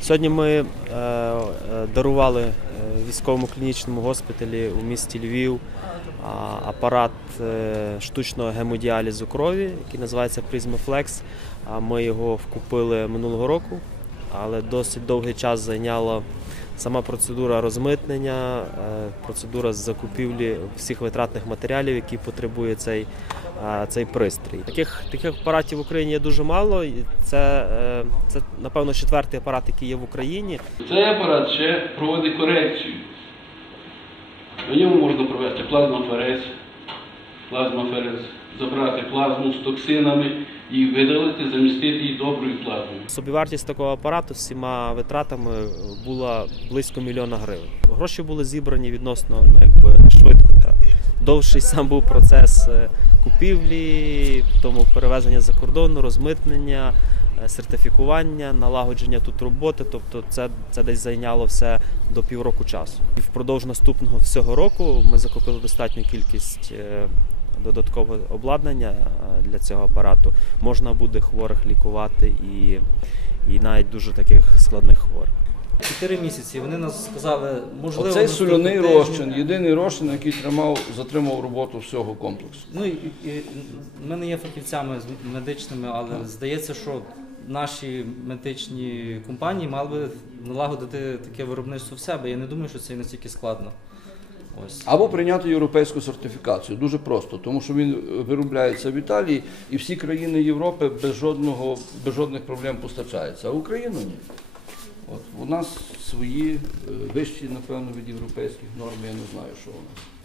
Сьогодні ми е, дарували е, військовому клінічному госпіталі у місті Львів е, апарат штучного гемодіалізу крові, який називається Prismaflex. Ми його вкупили минулого року, але досить довгий час зайняло сама процедура розмитнення, е, процедура закупівлі всіх витратних матеріалів, які потребує цей, е, цей пристрій. Таких, таких апаратів в Україні є дуже мало. і Це, е, це напевно четвертий апарат, який є в Україні. Цей апарат ще проводить корекцію. На ньому можна провести плазмоферез, плазмоферез, забрати плазму з токсинами і видалити, замістити її доброю плазмою. Собівартість такого апарату з всіма витратами була близько мільйона гривень. Гроші були зібрані відносно ну, якби, швидко. Довший сам був процес е, купівлі, тому перевезення за кордону, розмитнення, е, сертифікування, налагодження тут роботи. Тобто це, це десь зайняло все до півроку часу. І впродовж наступного всього року ми закупили достатню кількість. Додаткове обладнання е, для цього апарату можна буде хворих лікувати і, і навіть дуже таких складних хворих. Чотири місяці. Вони нас сказали, можливо, Оцей соляний розчин, єдиний розчин, який тримав, затримав роботу всього комплексу. Ну і, і ми не є фахівцями медичними, але здається, що наші медичні компанії мали би налагодити таке виробництво в себе. Я не думаю, що це настільки складно. Ось. Або прийняти європейську сертифікацію. Дуже просто, тому що він виробляється в Італії і всі країни Європи без жодного без жодних проблем постачаються. А Україну ні. От у нас свої е, вищі, напевно, від європейських норм, я не знаю, що у нас.